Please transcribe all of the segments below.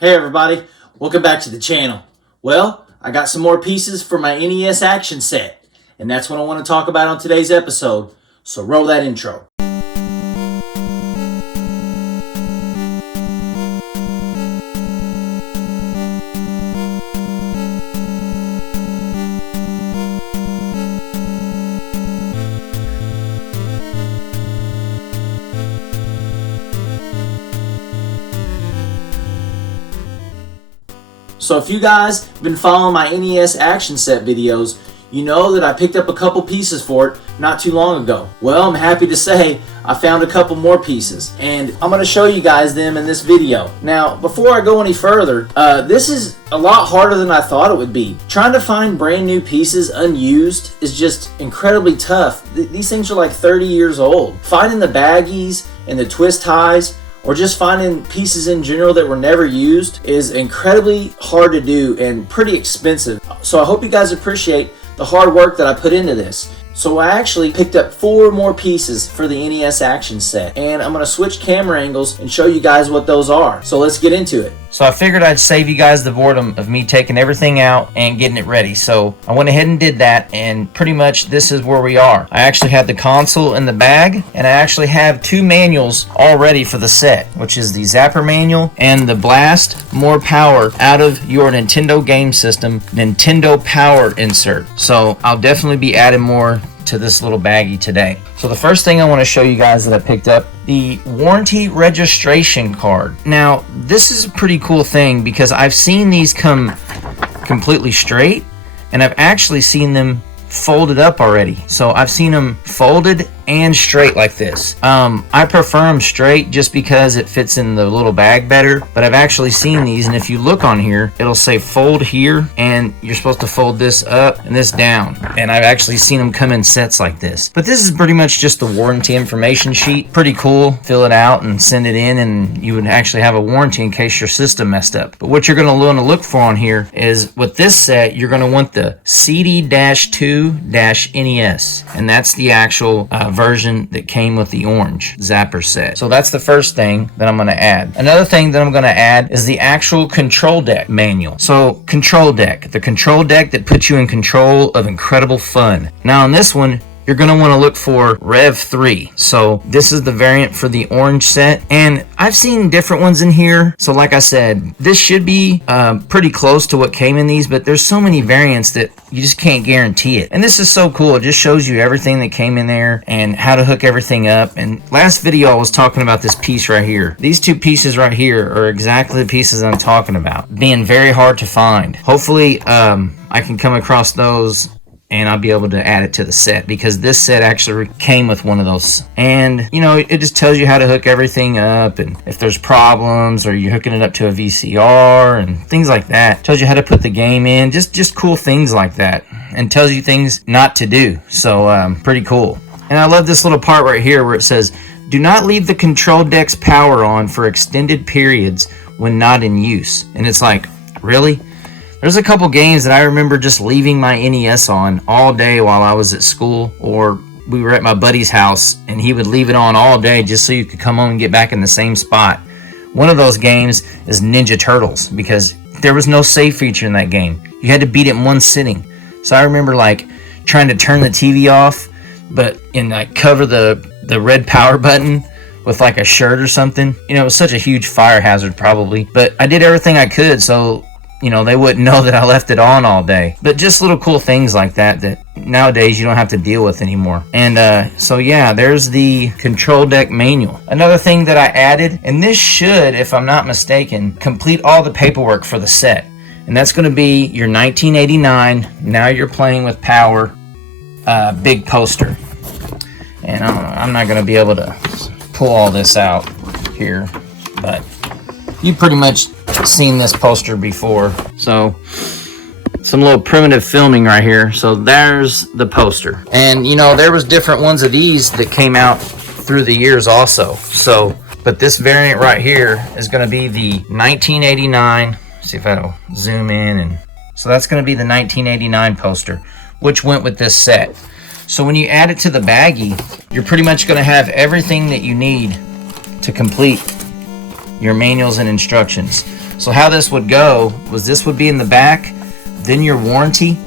Hey everybody, welcome back to the channel. Well, I got some more pieces for my NES Action Set, and that's what I want to talk about on today's episode, so roll that intro. So if you guys have been following my NES Action Set videos, you know that I picked up a couple pieces for it not too long ago. Well, I'm happy to say I found a couple more pieces, and I'm going to show you guys them in this video. Now, before I go any further, this is a lot harder than I thought it would be. Trying to find brand new pieces unused is just incredibly tough. These things are like 30 years old. Finding the baggies and the twist ties, or just finding pieces in general that were never used, is incredibly hard to do and pretty expensive. So I hope you guys appreciate the hard work that I put into this. So I actually picked up 4 more pieces for the NES Action Set, and I'm going to switch camera angles and show you guys what those are. So let's get into it. So I figured I'd save you guys the boredom of me taking everything out and getting it ready. So I went ahead and did that, and pretty much this is where we are. I actually have the console in the bag, and I actually have 2 manuals all ready for the set, which is the Zapper manual and the Blast More Power Out of Your Nintendo Game System Nintendo Power insert. So I'll definitely be adding more to this little baggie today. So the first thing I want to show you guys that I picked up, the warranty registration card. Now this is a pretty cool thing because I've seen these come completely straight, and I've actually seen them folded up already. So I've seen them folded and straight like this. I prefer them straight just because it fits in the little bag better, but I've actually seen these, and if you look on here, it'll say fold here, and you're supposed to fold this up and this down, and I've actually seen them come in sets like this. But this is pretty much just the warranty information sheet. Pretty cool. Fill it out and send it in, and you would actually have a warranty in case your system messed up. But what you're going to want to look for on here is, with this set, you're going to want the CD-2-NES, and that's the actual version that came with the orange Zapper set. So that's the first thing that I'm going to add. Another thing that I'm going to add is the actual control deck manual. So control deck, the control deck that puts you in control of incredible fun. Now on this one, you're going to want to look for Rev 3. So this is the variant for the orange set, and I've seen different ones in here. So like I said, this should be pretty close to what came in these, but there's so many variants that you just can't guarantee it. And this is so cool. It just shows you everything that came in there and how to hook everything up. And last video I was talking about this piece right here. These 2 pieces right here are exactly the pieces I'm talking about, being very hard to find. Hopefully I can come across those and I'll be able to add it to the set, because this set actually came with one of those. And you know, it just tells you how to hook everything up, and if there's problems or you're hooking it up to a VCR and things like that. Tells you how to put the game in, just cool things like that, and tells you things not to do. So pretty cool. And I love this little part right here where it says, do not leave the control deck's power on for extended periods when not in use. And it's like, really? There's a couple games that I remember just leaving my NES on all day while I was at school, or we were at my buddy's house and he would leave it on all day just so you could come home and get back in the same spot. One of those games is Ninja Turtles, because there was no save feature in that game. You had to beat it in one sitting. So I remember like trying to turn the TV off, but like cover the red power button with like a shirt or something. You know, it was such a huge fire hazard probably, but I did everything I could so you know, they wouldn't know that I left it on all day. But just little cool things like that that nowadays you don't have to deal with anymore. And so yeah, there's the control deck manual. Another thing that I added, and this should, if I'm not mistaken, complete all the paperwork for the set. And that's going to be your 1989, Now You're Playing with Power big poster. And I'm not going to be able to pull all this out here, but you pretty much seen this poster before. So some little primitive filming right here. So there's the poster, and you know, there was different ones of these that came out through the years also. So but this variant right here is going to be the 1989. See if I'll zoom in, and so that's going to be the 1989 poster, which went with this set. So when you add it to the baggie, you're pretty much going to have everything that you need to complete your manuals and instructions. So how this would go was this would be in the back, then your warranty,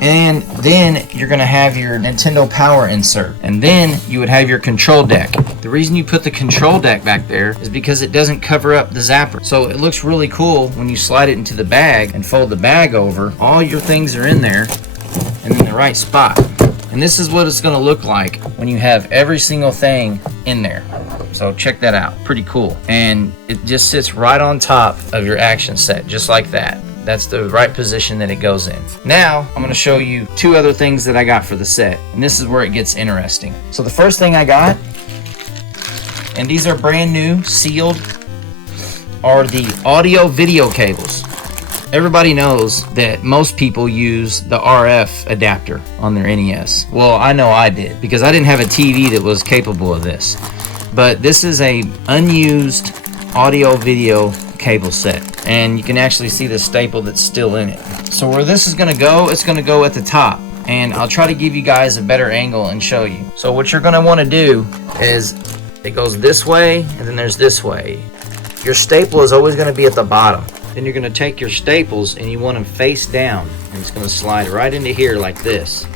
and then you're going to have your Nintendo Power insert, and then you would have your control deck. The reason you put the control deck back there is because it doesn't cover up the zapper. So it looks really cool when you slide it into the bag and fold the bag over. All your things are in there and in the right spot. And this is what it's going to look like when you have every single thing in there. So check that out. Pretty cool. And it just sits right on top of your action set, just like that. That's the right position that it goes in. Now, I'm going to show you two other things that I got for the set. And this is where it gets interesting. So the first thing I got, and these are brand new, sealed, are the audio video cables. Everybody knows that most people use the RF adapter on their NES. Well, I know I did, because I didn't have a TV that was capable of this. But this is a unused audio video cable set, and you can actually see the staple that's still in it. So where this is going to go, it's going to go at the top, and I'll try to give you guys a better angle and show you. So what you're going to want to do is it goes this way, and then there's this way. Your staple is always going to be at the bottom. Then you're going to take your staples and you want them face down, and it's going to slide right into here like this.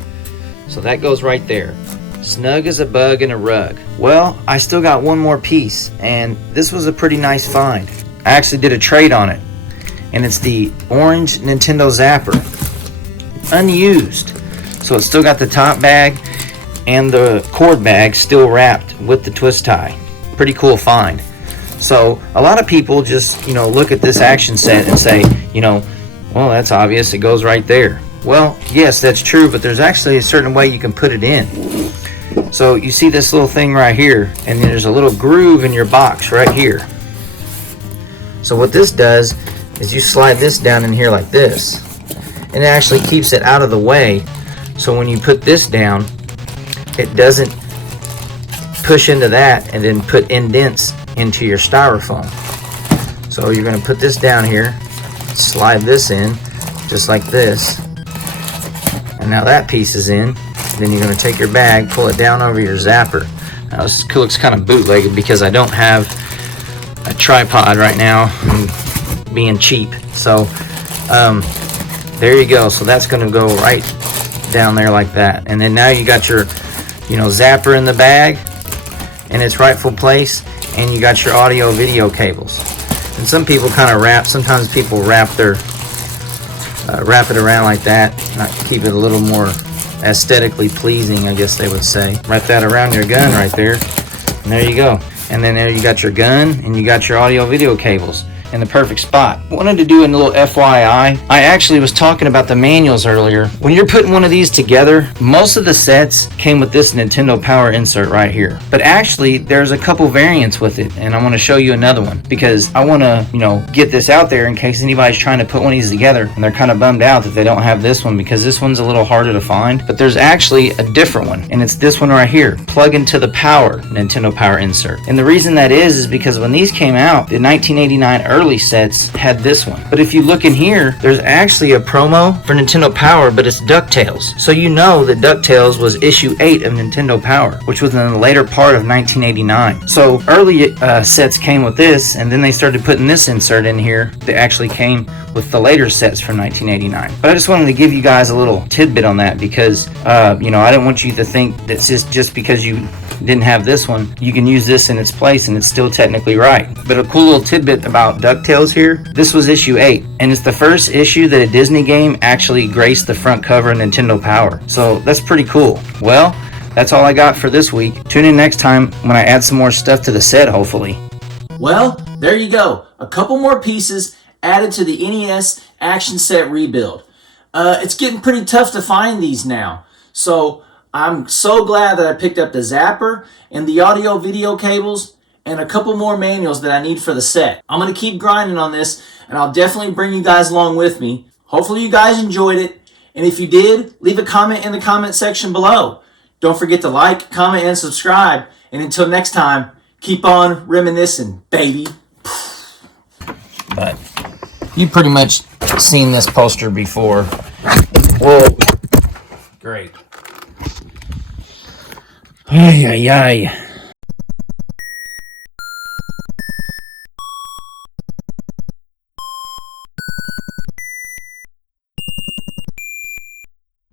So that goes right there. Snug as a bug in a rug. Well, I still got one more piece, and this was a pretty nice find. I actually did a trade on it, and it's the orange Nintendo Zapper, unused. So it's still got the top bag and the cord bag still wrapped with the twist tie. Pretty cool find. So a lot of people just, look at this action set and say, well, that's obvious, it goes right there. Well, yes, that's true, but there's actually a certain way you can put it in. So you see this little thing right here, and there's a little groove in your box right here. So what this does is you slide this down in here like this, and it actually keeps it out of the way. So when you put this down, it doesn't push into that and then put indents into your styrofoam. So you're going to put this down here, slide this in just like this, and now that piece is in. Then you're going to take your bag, pull it down over your zapper. Now this looks kind of bootlegged because I don't have a tripod right now, I'm being cheap. So there you go. So that's going to go right down there like that, and then now you got your zapper in the bag in its rightful place, and you got your audio video cables. And some people kind of sometimes people wrap it around like that, not keep it a little more aesthetically pleasing, I guess they would say. Wrap that around your gun right there, and there you go. And then there you got your gun, and you got your audio video cables in the perfect spot. Wanted to do a little FYI. I actually was talking about the manuals earlier. When you're putting one of these together, most of the sets came with this Nintendo Power insert right here. But actually, there's a couple variants with it, and I want to show you another one because I want to, get this out there in case anybody's trying to put one of these together and they're kind of bummed out that they don't have this one because this one's a little harder to find. But there's actually a different one, and it's this one right here. Plug into the Power Nintendo Power insert. And the reason that is because when these came out, the 1989 early sets had this one. But if you look in here, there's actually a promo for Nintendo Power, but it's DuckTales. So you know that DuckTales was issue 8 of Nintendo Power, which was in the later part of 1989. So early sets came with this, and then they started putting this insert in here that actually came with the later sets from 1989. But I just wanted to give you guys a little tidbit on that because, I didn't want you to think that just because you didn't have this one, you can use this in its place and it's still technically right. But a cool little tidbit about DuckTales here, this was issue 8, and it's the first issue that a Disney game actually graced the front cover of Nintendo Power. So that's pretty cool. Well, that's all I got for this week. Tune in next time when I add some more stuff to the set, hopefully. Well, there you go. A couple more pieces added to the NES Action Set rebuild. It's getting pretty tough to find these now. So I'm so glad that I picked up the zapper and the audio video cables and a couple more manuals that I need for the set. I'm going to keep grinding on this, and I'll definitely bring you guys along with me. Hopefully you guys enjoyed it, and if you did, leave a comment in the comment section below. Don't forget to like, comment, and subscribe. And until next time, keep on reminiscing, baby. But you've pretty much seen this poster before. Whoa. Great. Ay, ay, ay.